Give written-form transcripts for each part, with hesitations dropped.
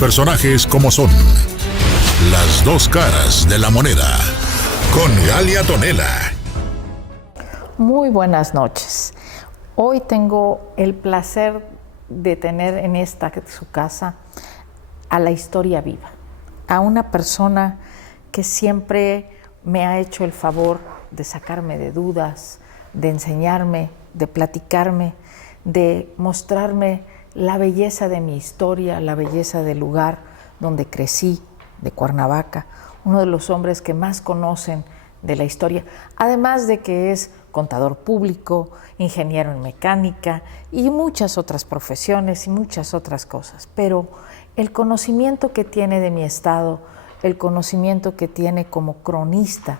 personajes como son. Las dos caras de la moneda. Con Galia Tonela. Muy buenas noches. Hoy tengo el placer de tener en su casa a la historia viva, a una persona que siempre me ha hecho el favor de sacarme de dudas, de enseñarme, de platicarme, de mostrarme la belleza de mi historia, la belleza del lugar donde crecí, de Cuernavaca, uno de los hombres que más conocen de la historia, además de que es contador público, ingeniero en mecánica y muchas otras profesiones y muchas otras cosas. Pero el conocimiento que tiene de mi estado, el conocimiento que tiene como cronista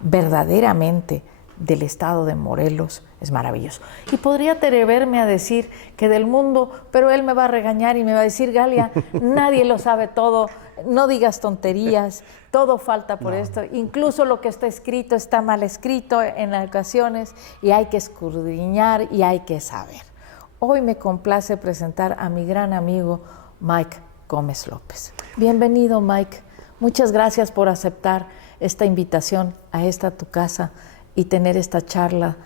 verdaderamente del estado de Morelos es maravilloso. Y podría atreverme a decir que del mundo, pero él me va a regañar y me va a decir, Galia, nadie lo sabe todo, no digas tonterías, todo falta por esto, incluso lo que está escrito está mal escrito en ocasiones y hay que escudriñar y hay que saber. Hoy me complace presentar a mi gran amigo Mike Gómez López. Bienvenido, Mike. Muchas gracias por aceptar esta invitación a tu casa y tener esta charla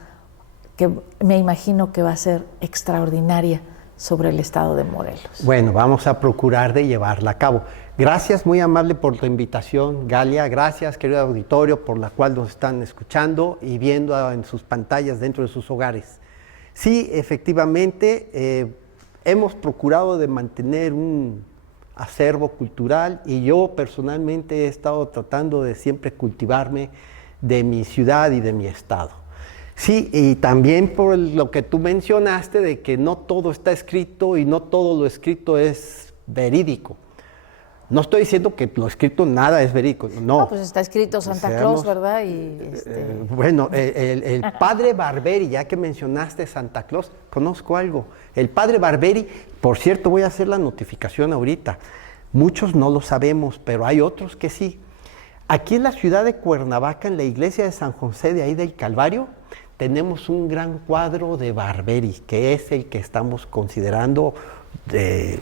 que me imagino que va a ser extraordinaria sobre el estado de Morelos. Bueno, vamos a procurar de llevarla a cabo. Gracias, muy amable por tu invitación, Galia. Gracias, querido auditorio, por la cual nos están escuchando y viendo en sus pantallas dentro de sus hogares. Sí, efectivamente, hemos procurado de mantener un acervo cultural y yo personalmente he estado tratando de siempre cultivarme de mi ciudad y de mi estado. Sí, y también por lo que tú mencionaste de que no todo está escrito y no todo lo escrito es verídico. No estoy diciendo que lo escrito nada es verídico, no. No, pues está escrito Santa Claus, ¿verdad? Bueno, el padre Barberi, ya que mencionaste Santa Claus, conozco algo. El padre Barberi, por cierto, voy a hacer la notificación ahorita. Muchos no lo sabemos, pero hay otros que sí. Aquí en la ciudad de Cuernavaca, en la iglesia de San José de ahí del Calvario, tenemos un gran cuadro de Barberi, que es el que estamos considerando de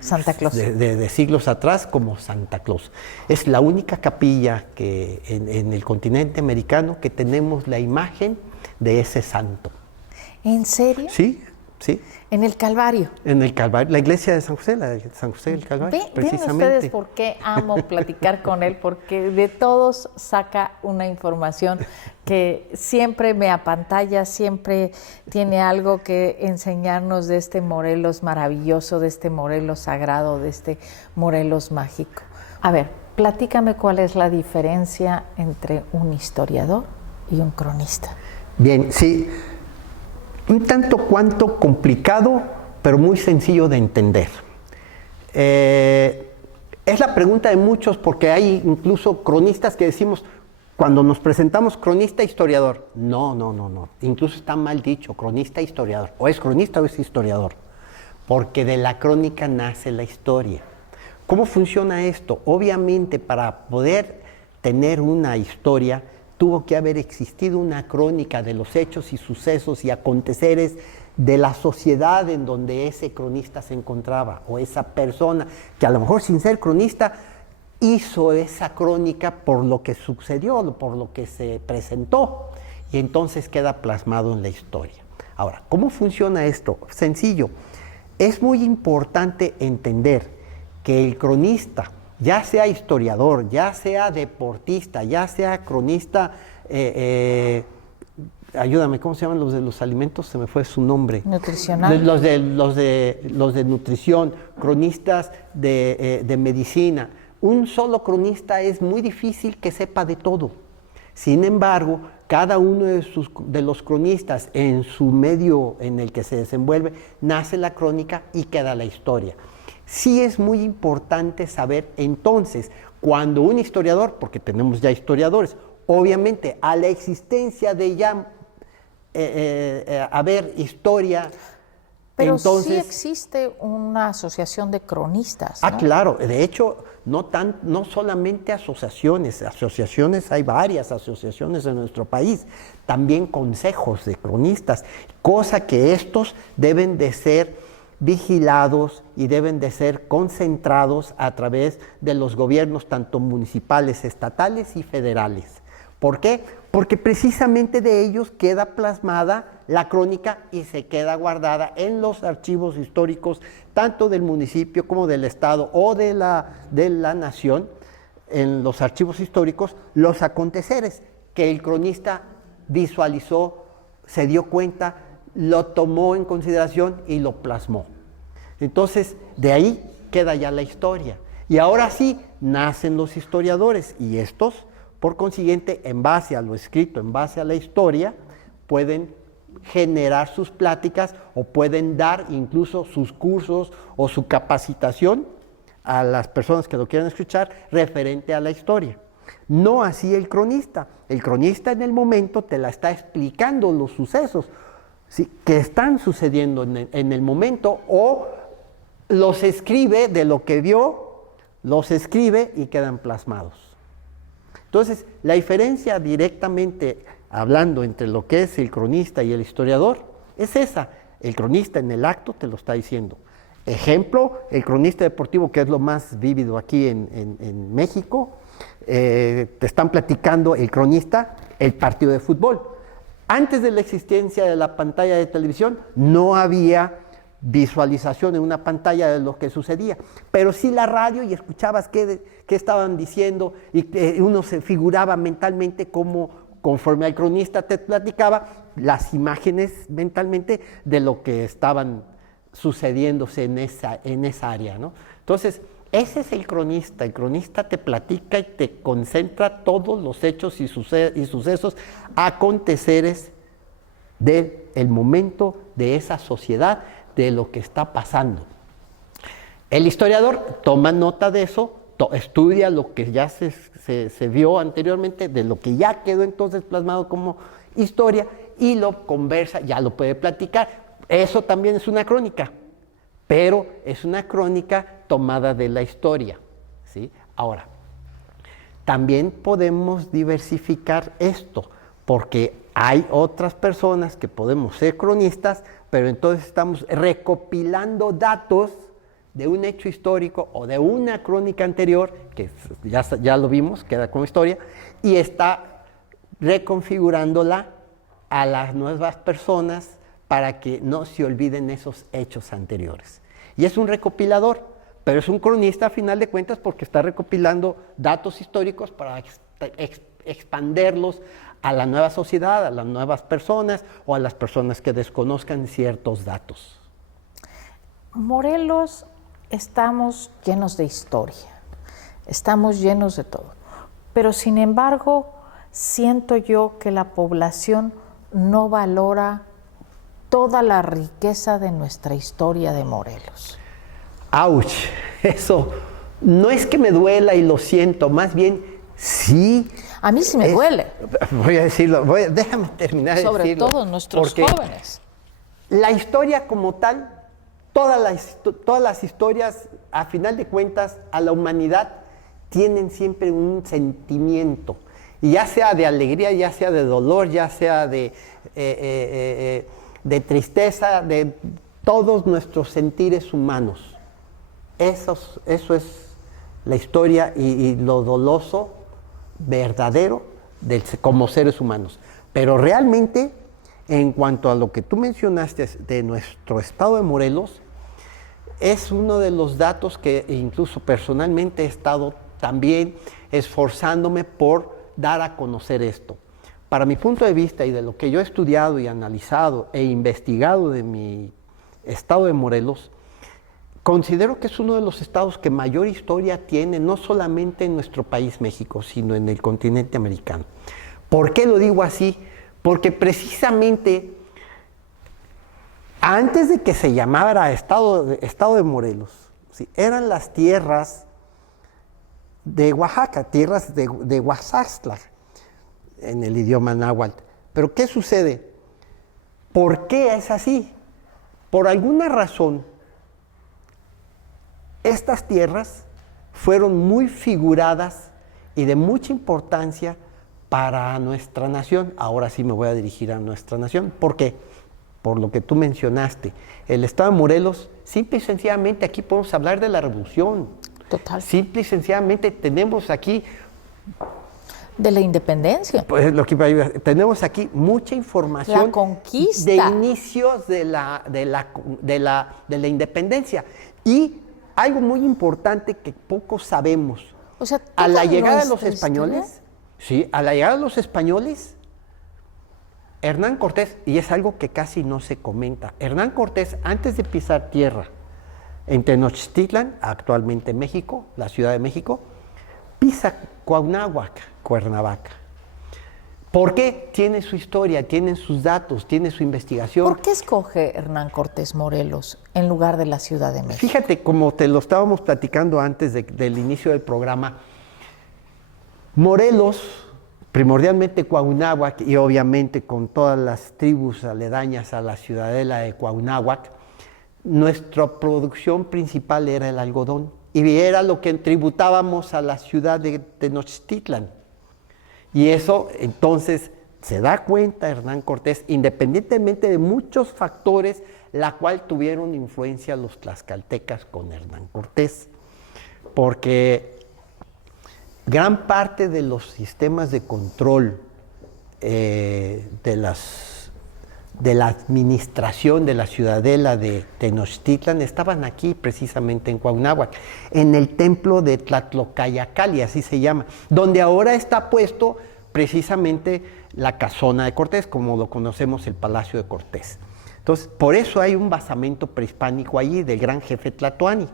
Santa Claus. De siglos atrás como Santa Claus. Es la única capilla que en el continente americano que tenemos la imagen de ese santo. ¿En serio? Sí, sí. En el Calvario. En el Calvario, la iglesia de San José, la de San José del Calvario, precisamente. Ven ustedes por qué amo platicar con él, porque de todos saca una información que siempre me apantalla, siempre tiene algo que enseñarnos de este Morelos maravilloso, de este Morelos sagrado, de este Morelos mágico. A ver, platícame cuál es la diferencia entre un historiador y un cronista. Bien, sí. Un tanto cuanto complicado, pero muy sencillo de entender. Es la pregunta de muchos porque hay incluso cronistas que decimos, cuando nos presentamos cronista historiador, no, incluso está mal dicho, cronista historiador, o es cronista o es historiador, porque de la crónica nace la historia. ¿Cómo funciona esto? Obviamente para poder tener una historia, tuvo que haber existido una crónica de los hechos y sucesos y aconteceres de la sociedad en donde ese cronista se encontraba, o esa persona que a lo mejor sin ser cronista hizo esa crónica por lo que sucedió, por lo que se presentó, y entonces queda plasmado en la historia. Ahora, ¿cómo funciona esto? Sencillo. Es muy importante entender que el cronista, ya sea historiador, ya sea deportista, ya sea cronista, ayúdame, ¿cómo se llaman los de los alimentos? Se me fue su nombre. Nutricional. Los de nutrición, cronistas de medicina. Un solo cronista es muy difícil que sepa de todo. Sin embargo, cada uno de los cronistas en su medio en el que se desenvuelve, nace la crónica y queda la historia. Sí es muy importante saber entonces, cuando un historiador, porque tenemos ya historiadores, obviamente a la existencia de ya haber historia, pero entonces, sí existe una asociación de cronistas, ¿no? Claro, de hecho, no solamente asociaciones hay varias asociaciones en nuestro país, también consejos de cronistas, cosa que estos deben de ser vigilados y deben de ser concentrados a través de los gobiernos tanto municipales, estatales y federales. ¿Por qué? Porque precisamente de ellos queda plasmada la crónica y se queda guardada en los archivos históricos tanto del municipio como del estado o de la nación, en los archivos históricos, los aconteceres que el cronista visualizó, se dio cuenta, lo tomó en consideración y lo plasmó. Entonces, de ahí queda ya la historia. Y ahora sí, nacen los historiadores y estos, por consiguiente, en base a lo escrito, en base a la historia, pueden generar sus pláticas o pueden dar incluso sus cursos o su capacitación a las personas que lo quieran escuchar referente a la historia. No así el cronista. El cronista en el momento te la está explicando los sucesos, ¿sí?, que están sucediendo en el momento, o los escribe de lo que vio, los escribe y quedan plasmados. Entonces, la diferencia directamente hablando entre lo que es el cronista y el historiador es esa. El cronista en el acto te lo está diciendo. Ejemplo, el cronista deportivo, que es lo más vívido aquí en México, te están platicando el cronista el partido de fútbol. Antes de la existencia de la pantalla de televisión no había visualización en una pantalla de lo que sucedía, pero sí la radio, y escuchabas qué estaban diciendo, y uno se figuraba mentalmente cómo, conforme al cronista te platicaba, las imágenes mentalmente de lo que estaban sucediéndose en esa área, ¿no? Entonces, ese es el cronista te platica y te concentra todos los hechos y sucesos, aconteceres del momento de esa sociedad, de lo que está pasando. El historiador toma nota de eso, estudia lo que ya se vio anteriormente, de lo que ya quedó entonces plasmado como historia, y lo conversa, ya lo puede platicar. Eso también es una crónica, pero es una crónica tomada de la historia, ¿sí? Ahora, también podemos diversificar esto, porque hay otras personas que podemos ser cronistas, pero entonces estamos recopilando datos de un hecho histórico o de una crónica anterior, que ya lo vimos, queda como historia, y está reconfigurándola a las nuevas personas para que no se olviden esos hechos anteriores. Y es un recopilador, pero es un cronista a final de cuentas porque está recopilando datos históricos para expanderlos a la nueva sociedad, a las nuevas personas o a las personas que desconozcan ciertos datos. Morelos, estamos llenos de historia, estamos llenos de todo, pero sin embargo siento yo que la población no valora toda la riqueza de nuestra historia de Morelos. ¡Auch! Eso no es que me duela y lo siento, más bien sí. A mí sí me duele. Voy a decirlo, déjame terminar de decirlo. Sobre todo nuestros jóvenes. La historia como tal, todas las historias, a final de cuentas, a la humanidad tienen siempre un sentimiento. Y ya sea de alegría, ya sea de dolor, ya sea de tristeza, de todos nuestros sentires humanos. Eso es la historia y lo doloso verdadero como seres humanos. Pero realmente, en cuanto a lo que tú mencionaste de nuestro estado de Morelos, es uno de los datos que incluso personalmente he estado también esforzándome por dar a conocer esto. Para mi punto de vista y de lo que yo he estudiado y analizado e investigado de mi estado de Morelos, considero que es uno de los estados que mayor historia tiene, no solamente en nuestro país México, sino en el continente americano. ¿Por qué lo digo así? Porque precisamente antes de que se llamara estado de Morelos, ¿sí?, eran las tierras de Oaxaca, tierras de Huaxaxtla, en el idioma náhuatl. Pero ¿qué sucede? ¿Por qué es así? Por alguna razón, estas tierras fueron muy figuradas y de mucha importancia para nuestra nación. Ahora sí me voy a dirigir a nuestra nación. ¿Por qué? por lo que tú mencionaste. El estado de Morelos, simple y sencillamente aquí podemos hablar de la revolución. Total. Simple y sencillamente tenemos aquí... De la independencia. Pues tenemos aquí mucha información. La conquista. De inicios de la independencia. Y algo muy importante que poco sabemos. O sea, a la llegada de los historia. españoles, sí, a la llegada de los españoles, Hernán Cortés, y es algo que casi no se comenta, Hernán Cortés, antes de pisar tierra en Tenochtitlan, actualmente México, la Ciudad de México, pisa Cuernavaca. ¿Por qué? Tiene su historia, tiene sus datos, tiene su investigación. ¿Por qué escoge Hernán Cortés Morelos en lugar de la Ciudad de México? Fíjate, como te lo estábamos platicando antes del inicio del programa, Morelos, primordialmente Cuauhnáhuac, y obviamente con todas las tribus aledañas a la ciudadela de Cuauhnáhuac, nuestra producción principal era el algodón, y era lo que tributábamos a la ciudad de Tenochtitlan. Y eso, entonces, se da cuenta Hernán Cortés, independientemente de muchos factores, la cual tuvieron influencia los tlaxcaltecas con Hernán Cortés, porque gran parte de los sistemas de control de la administración de la ciudadela de Tenochtitlan estaban aquí, precisamente en Cuauhnáhuac, en el templo de Tlatlocayacali, así se llama, donde ahora está puesto precisamente la casona de Cortés, como lo conocemos, el Palacio de Cortés. Entonces, por eso hay un basamento prehispánico allí del gran jefe Tlatoani.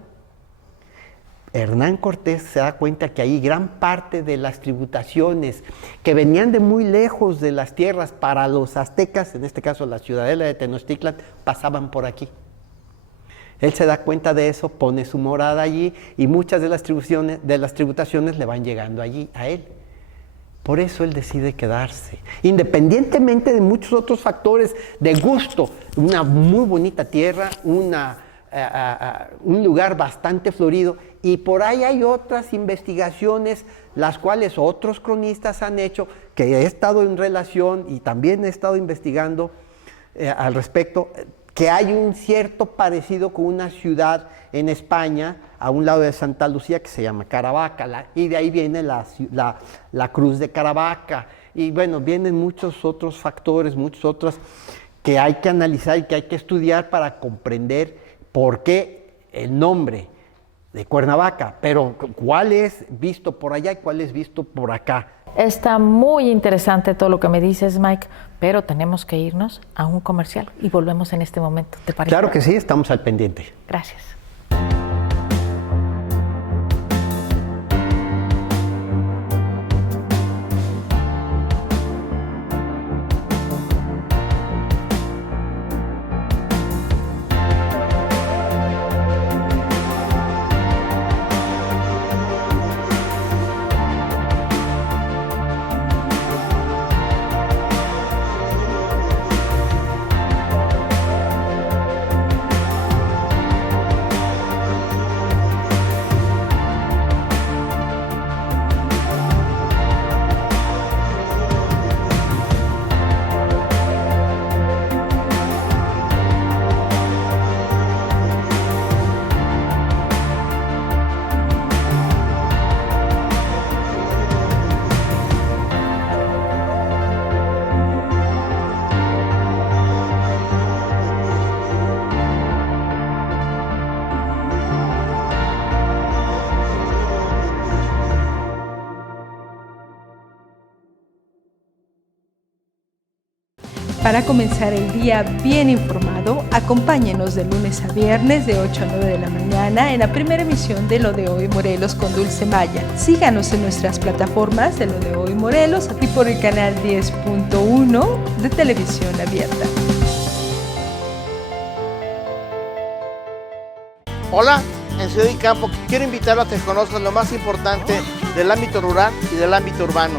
Hernán Cortés se da cuenta que ahí gran parte de las tributaciones que venían de muy lejos de las tierras para los aztecas, en este caso la ciudadela de Tenochtitlan, pasaban por aquí. Él se da cuenta de eso, pone su morada allí y muchas de las tributaciones le van llegando allí a él. Por eso él decide quedarse, independientemente de muchos otros factores de gusto, una muy bonita tierra, un lugar bastante florido, y por ahí hay otras investigaciones, las cuales otros cronistas han hecho, que he estado en relación y también he estado investigando al respecto, que hay un cierto parecido con una ciudad en España, a un lado de Santa Lucía, que se llama Caravaca, y de ahí viene la cruz de Caravaca, y bueno, vienen muchos otros factores, muchos otros que hay que analizar y que hay que estudiar para comprender por qué el nombre de Cuernavaca, pero cuál es visto por allá y cuál es visto por acá. Está muy interesante todo lo que me dices, Mike, pero tenemos que irnos a un comercial y volvemos en este momento, ¿te parece? Claro que sí, estamos al pendiente. Gracias. Para comenzar el día bien informado, acompáñenos de lunes a viernes de 8 a 9 de la mañana en la primera emisión de Lo de Hoy Morelos con Dulce Maya. Síganos en nuestras plataformas de Lo de Hoy Morelos y por el canal 10.1 de Televisión Abierta. Hola, en Ciudad y Campo quiero invitarlos a que conozcan lo más importante del ámbito rural y del ámbito urbano.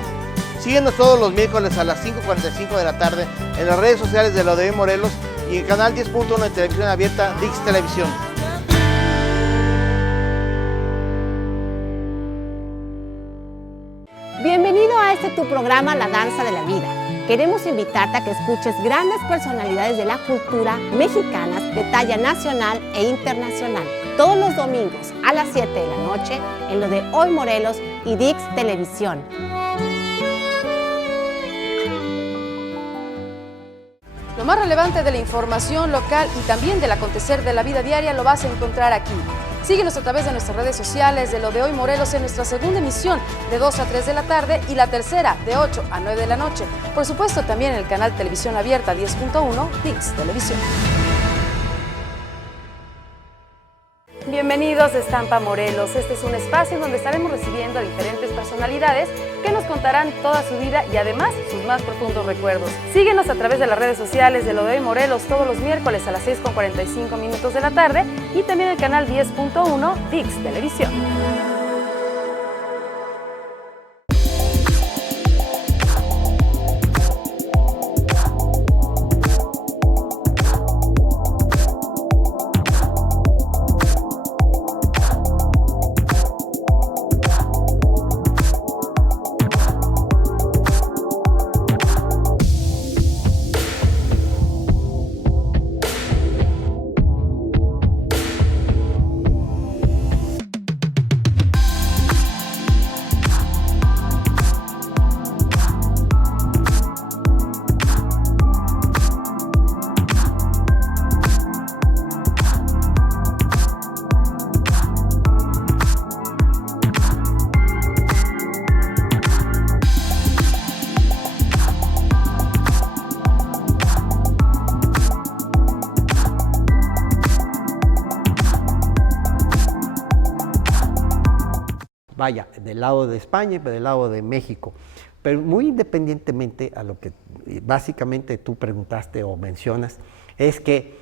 Síguenos todos los miércoles a las 5:45 de la tarde en las redes sociales de Lo de Hoy Morelos y en el canal 10.1 de Televisión Abierta, Dix Televisión. Bienvenido a este tu programa La Danza de la Vida. Queremos invitarte a que escuches grandes personalidades de la cultura mexicanas de talla nacional e internacional, todos los domingos a las 7 de la noche en Lo de Hoy Morelos y Dix Televisión. Lo más relevante de la información local y también del acontecer de la vida diaria lo vas a encontrar aquí. Síguenos a través de nuestras redes sociales de Lo de Hoy Morelos en nuestra segunda emisión de 2 a 3 de la tarde y la tercera de 8 a 9 de la noche. Por supuesto, también en el canal Televisión Abierta 10.1 Dix Televisión. Bienvenidos a Estampa Morelos. Este es un espacio en donde estaremos recibiendo a diferentes personalidades que nos contarán toda su vida y además sus más profundos recuerdos. Síguenos a través de las redes sociales de Lo de Hoy Morelos todos los miércoles a las 6:45 de la tarde y también el canal 10.1 Dix Televisión. Vaya, del lado de España y del lado de México. Pero muy independientemente a lo que básicamente tú preguntaste o mencionas, es que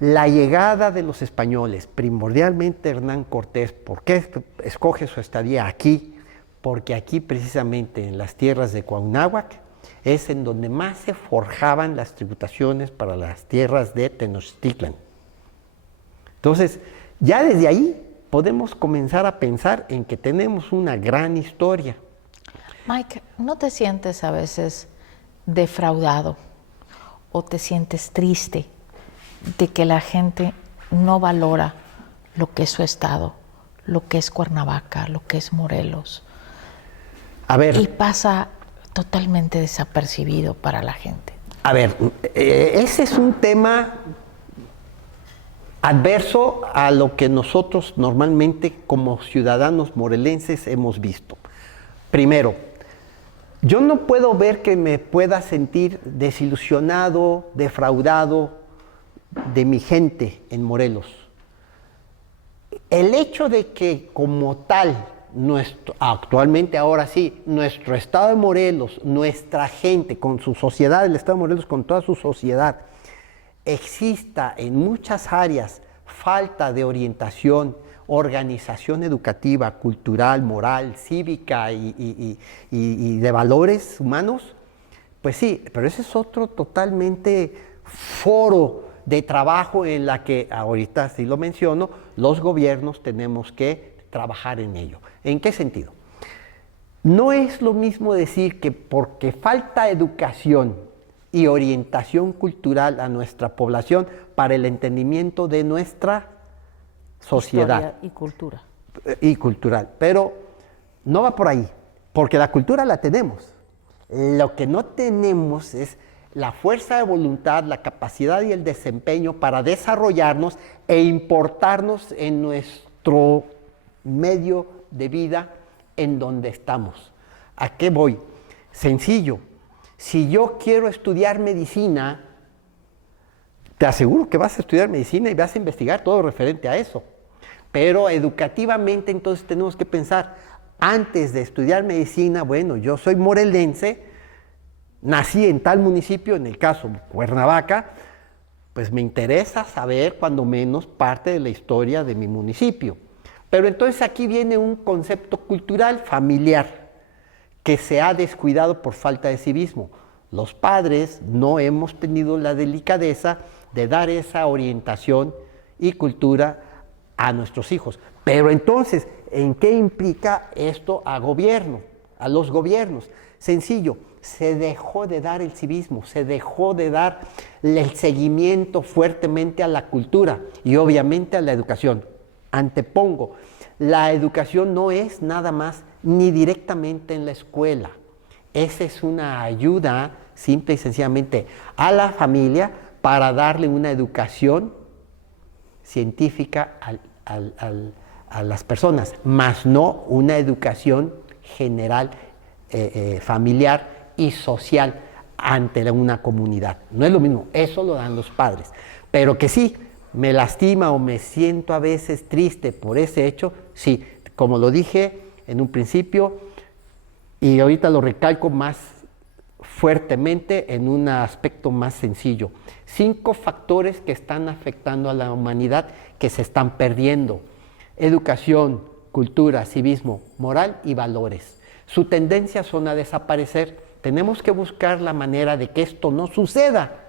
la llegada de los españoles, primordialmente Hernán Cortés, ¿por qué escoge su estadía aquí? Porque aquí precisamente en las tierras de Cuauhnáhuac es en donde más se forjaban las tributaciones para las tierras de Tenochtitlan. Entonces, ya desde ahí podemos comenzar a pensar en que tenemos una gran historia. Mike, ¿no te sientes a veces defraudado o te sientes triste de que la gente no valora lo que es su estado, lo que es Cuernavaca, lo que es Morelos? A ver, y pasa totalmente desapercibido para la gente. A ver, ese es un tema adverso a lo que nosotros normalmente como ciudadanos morelenses hemos visto. Primero, yo no puedo ver que me pueda sentir desilusionado, defraudado de mi gente en Morelos. El hecho de que como tal, actualmente ahora sí, nuestro estado de Morelos, nuestra gente con su sociedad, el estado de Morelos con toda su sociedad, exista en muchas áreas falta de orientación, organización educativa, cultural, moral, cívica y de valores humanos, pues sí, pero ese es otro totalmente foro de trabajo en la que, ahorita sí lo menciono, los gobiernos tenemos que trabajar en ello. ¿En qué sentido? No es lo mismo decir que porque falta educación y orientación cultural a nuestra población para el entendimiento de nuestra sociedad. Historia y cultura. Y cultural, pero no va por ahí, porque la cultura la tenemos. Lo que no tenemos es la fuerza de voluntad, la capacidad y el desempeño para desarrollarnos e importarnos en nuestro medio de vida en donde estamos. ¿A qué voy? Sencillo. Si yo quiero estudiar medicina, te aseguro que vas a estudiar medicina y vas a investigar todo referente a eso. Pero educativamente entonces tenemos que pensar, antes de estudiar medicina, bueno, yo soy morelense, nací en tal municipio, en el caso Cuernavaca, pues me interesa saber cuando menos parte de la historia de mi municipio. Pero entonces aquí viene un concepto cultural familiar que se ha descuidado por falta de civismo. Los padres no hemos tenido la delicadeza de dar esa orientación y cultura a nuestros hijos. Pero entonces, ¿en qué implica esto a gobierno, a los gobiernos? Sencillo, se dejó de dar el civismo, se dejó de dar el seguimiento fuertemente a la cultura y obviamente a la educación. Antepongo, la educación no es nada más ni directamente en la escuela. Esa es una ayuda simple y sencillamente a la familia para darle una educación científica a las personas, más no una educación general, familiar y social ante una comunidad. No es lo mismo, eso lo dan los padres. Pero que sí, me lastima o me siento a veces triste por ese hecho, sí, como lo dije en un principio y ahorita lo recalco más fuertemente en un aspecto más sencillo. 5 factores que están afectando a la humanidad que se están perdiendo: educación, cultura, civismo, moral y valores. Su tendencia son a desaparecer. Tenemos que buscar la manera de que esto no suceda.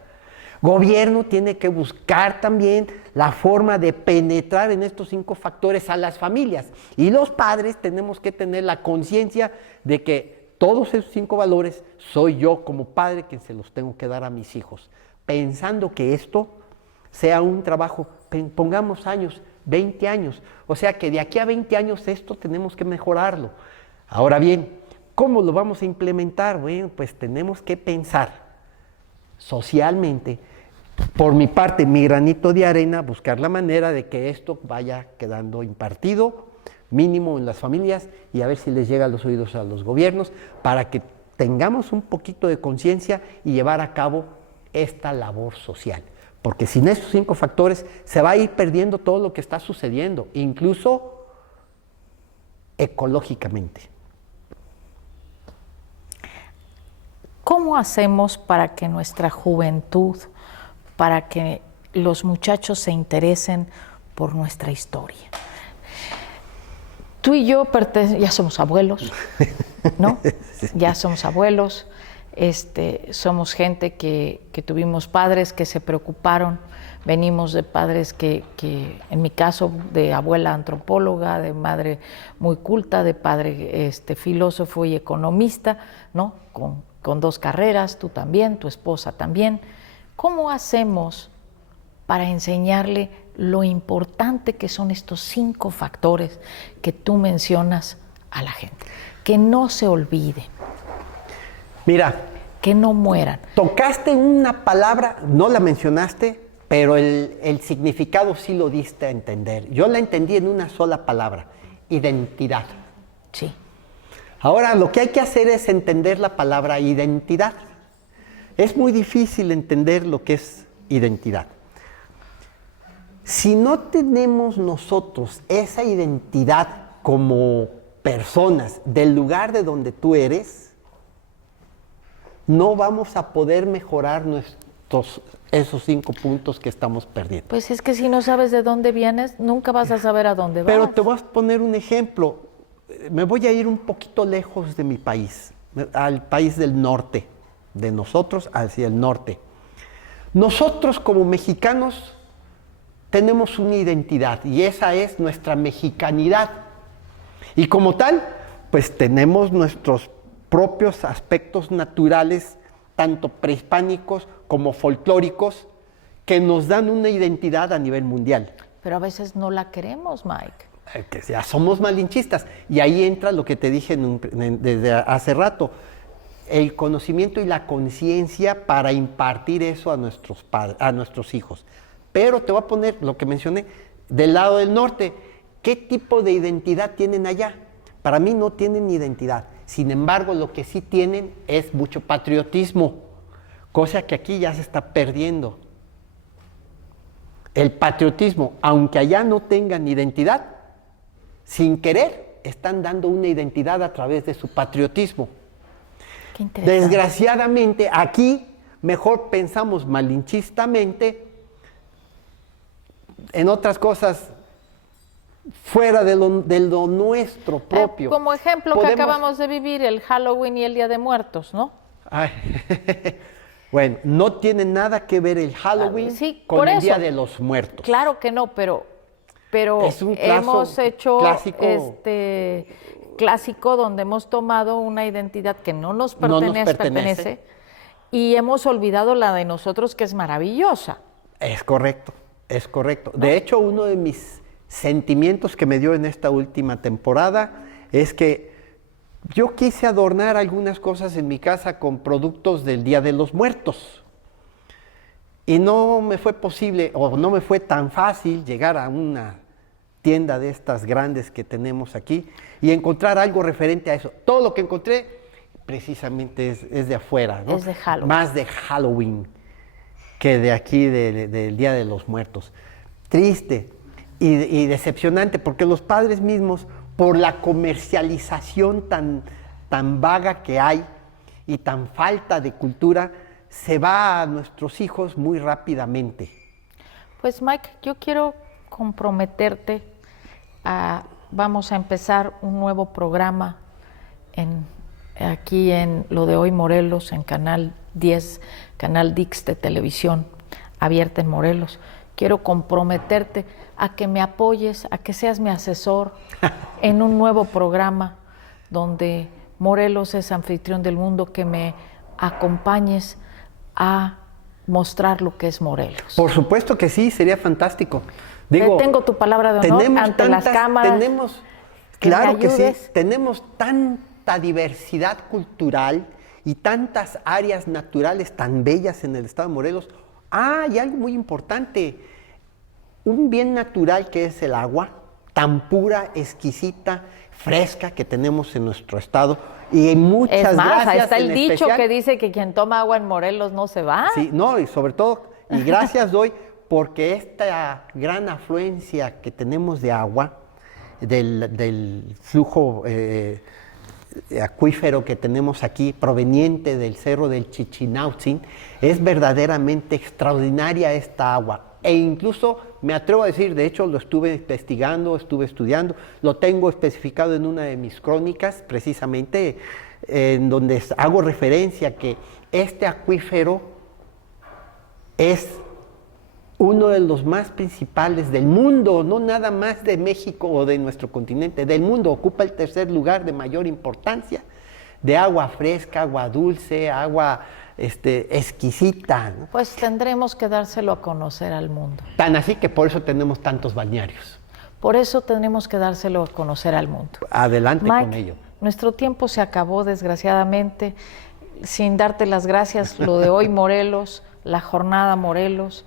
Gobierno tiene que buscar también la forma de penetrar en estos 5 factores a las familias. Y los padres tenemos que tener la conciencia de que todos esos 5 valores soy yo como padre quien se los tengo que dar a mis hijos. Pensando que esto sea un trabajo, pongamos años, 20 años. O sea que de aquí a 20 años esto tenemos que mejorarlo. Ahora bien, ¿cómo lo vamos a implementar? Bueno, pues tenemos que pensar socialmente. Por mi parte, mi granito de arena, buscar la manera de que esto vaya quedando impartido, mínimo en las familias, y a ver si les llega a los oídos a los gobiernos, para que tengamos un poquito de conciencia y llevar a cabo esta labor social. Porque sin estos 5 factores se va a ir perdiendo todo lo que está sucediendo, incluso ecológicamente. ¿Cómo hacemos para que nuestra juventud, para que los muchachos se interesen por nuestra historia? Tú y yo ya somos abuelos, ¿no? Ya somos abuelos, somos gente que tuvimos padres que se preocuparon, venimos de padres que en mi caso, de abuela antropóloga, de madre muy culta, de padre filósofo y economista, ¿no? Con 2 carreras, tú también, tu esposa también. ¿Cómo hacemos para enseñarle lo importante que son estos 5 factores que tú mencionas a la gente? Que no se olviden. Mira, que no mueran. Tocaste una palabra, no la mencionaste, pero el significado sí lo diste a entender. Yo la entendí en una sola palabra: identidad. Sí. Ahora, lo que hay que hacer es entender la palabra identidad. Es muy difícil entender lo que es identidad. Si no tenemos nosotros esa identidad como personas del lugar de donde tú eres, no vamos a poder mejorar esos 5 puntos que estamos perdiendo. Pues es que si no sabes de dónde vienes, nunca vas a saber a dónde vas. Pero te voy a poner un ejemplo. Me voy a ir un poquito lejos de mi país, al país del norte, de nosotros hacia el norte. Nosotros como mexicanos tenemos una identidad y esa es nuestra mexicanidad. Y como tal, pues tenemos nuestros propios aspectos naturales, tanto prehispánicos como folclóricos, que nos dan una identidad a nivel mundial. Pero a veces no la queremos, Mike. Que ya somos malinchistas. Y ahí entra lo que te dije desde hace rato, el conocimiento y la conciencia para impartir eso a nuestros padres, a nuestros hijos. Pero te voy a poner lo que mencioné, del lado del norte, ¿qué tipo de identidad tienen allá? Para mí no tienen identidad. Sin embargo, lo que sí tienen es mucho patriotismo, cosa que aquí ya se está perdiendo. El patriotismo, aunque allá no tengan identidad, sin querer están dando una identidad a través de su patriotismo. Qué interesante. Desgraciadamente, aquí mejor pensamos malinchistamente en otras cosas fuera de lo nuestro propio. Como ejemplo que acabamos de vivir, el Halloween y el Día de Muertos, ¿no? Ay, bueno, no tiene nada que ver el Halloween con el Día de los Muertos. Claro que no, pero es un hemos hecho clásico. clásico donde hemos tomado una identidad que no nos pertenece y hemos olvidado la de nosotros, que es maravillosa. Es correcto, es correcto. De hecho, uno de mis sentimientos que me dio en esta última temporada es que yo quise adornar algunas cosas en mi casa con productos del Día de los Muertos. Y no me fue posible, o no me fue tan fácil llegar a una tienda de estas grandes que tenemos aquí y encontrar algo referente a eso. Todo lo que encontré precisamente es de afuera, ¿no? Es de Halloween. Más de Halloween que de aquí, del Día de los Muertos. Triste y decepcionante, porque los padres mismos, por la comercialización tan vaga que hay y tan falta de cultura, se va a nuestros hijos muy rápidamente. Pues Mike, yo quiero comprometerte vamos a empezar un nuevo programa aquí en Lo de Hoy Morelos, en Canal 10, Canal Dix de televisión abierta en Morelos. Quiero comprometerte a que me apoyes, a que seas mi asesor en un nuevo programa donde Morelos es anfitrión del mundo, que me acompañes a mostrar lo que es Morelos. Por supuesto que sí, sería fantástico. Digo, tengo tu palabra de honor ante las cámaras. Claro que sí, tenemos tanta diversidad cultural y tantas áreas naturales tan bellas en el estado de Morelos. Y algo muy importante, un bien natural que es el agua, tan pura, exquisita, fresca que tenemos en nuestro estado. Y muchas gracias. Está el dicho que dice que quien toma agua en Morelos no se va. Sí, no, y sobre todo, y gracias doy, porque esta gran afluencia que tenemos de agua, del flujo acuífero que tenemos aquí, proveniente del cerro del Chichinautzin, es verdaderamente extraordinaria esta agua. E incluso me atrevo a decir, de hecho lo estuve investigando, estuve estudiando, lo tengo especificado en una de mis crónicas, precisamente, en donde hago referencia que este acuífero es uno de los más principales del mundo, no nada más de México o de nuestro continente, del mundo. Ocupa el tercer lugar de mayor importancia, de agua fresca, agua dulce, agua exquisita, ¿no? Pues tendremos que dárselo a conocer al mundo. Tan así que por eso tenemos tantos balnearios. Por eso tenemos que dárselo a conocer al mundo. Adelante, Mike, con ello. Nuestro tiempo se acabó, desgraciadamente, sin darte las gracias. Lo de Hoy Morelos, la Jornada Morelos,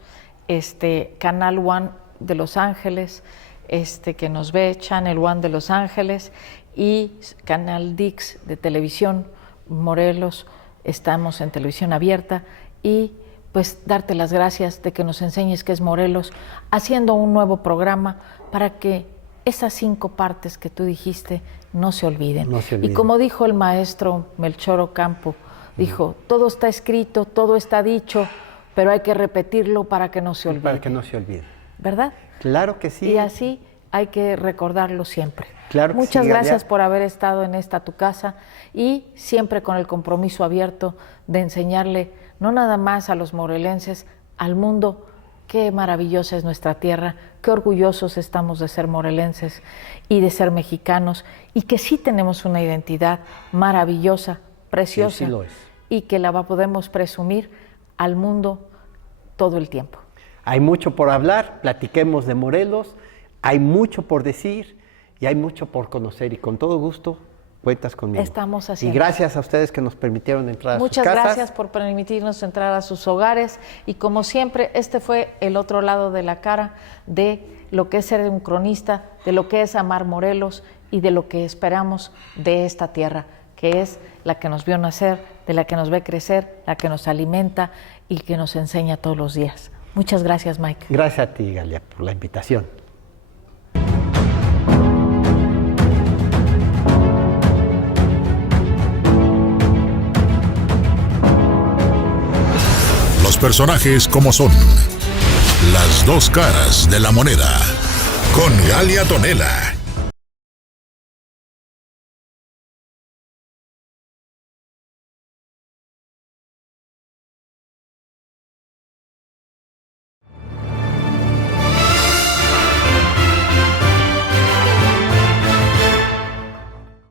Canal One de Los Ángeles, que nos ve, Channel One de Los Ángeles, y Canal Dix de televisión Morelos. Estamos en televisión abierta, y pues darte las gracias de que nos enseñes qué es Morelos, haciendo un nuevo programa para que esas 5 partes que tú dijiste no se olviden. No se olviden. Y como dijo el maestro Melchor Ocampo, dijo, todo está escrito, todo está dicho, pero hay que repetirlo para que no se olvide. Para que no se olvide. ¿Verdad? Claro que sí. Y así hay que recordarlo siempre. Claro que Muchas sí, gracias Galia, por haber estado en esta tu casa, y siempre con el compromiso abierto de enseñarle no nada más a los morelenses, al mundo, qué maravillosa es nuestra tierra, qué orgullosos estamos de ser morelenses y de ser mexicanos, y que sí tenemos una identidad maravillosa, preciosa, sí lo es. Y que la podemos presumir al mundo todo el tiempo. Hay mucho por hablar, platiquemos de Morelos, hay mucho por decir y hay mucho por conocer, y con todo gusto cuentas conmigo. Estamos haciendo. Y gracias a ustedes que nos permitieron entrar a sus Muchas casas. gracias por permitirnos entrar a sus hogares, y como siempre, este fue el otro lado de la cara de lo que es ser un cronista, de lo que es amar Morelos y de lo que esperamos de esta tierra, que es la que nos vio nacer, de la que nos ve crecer, la que nos alimenta y que nos enseña todos los días. Muchas gracias, Mike. Gracias a ti, Galia, por la invitación. Los personajes como son. Las dos caras de la moneda. Con Galia Tonela.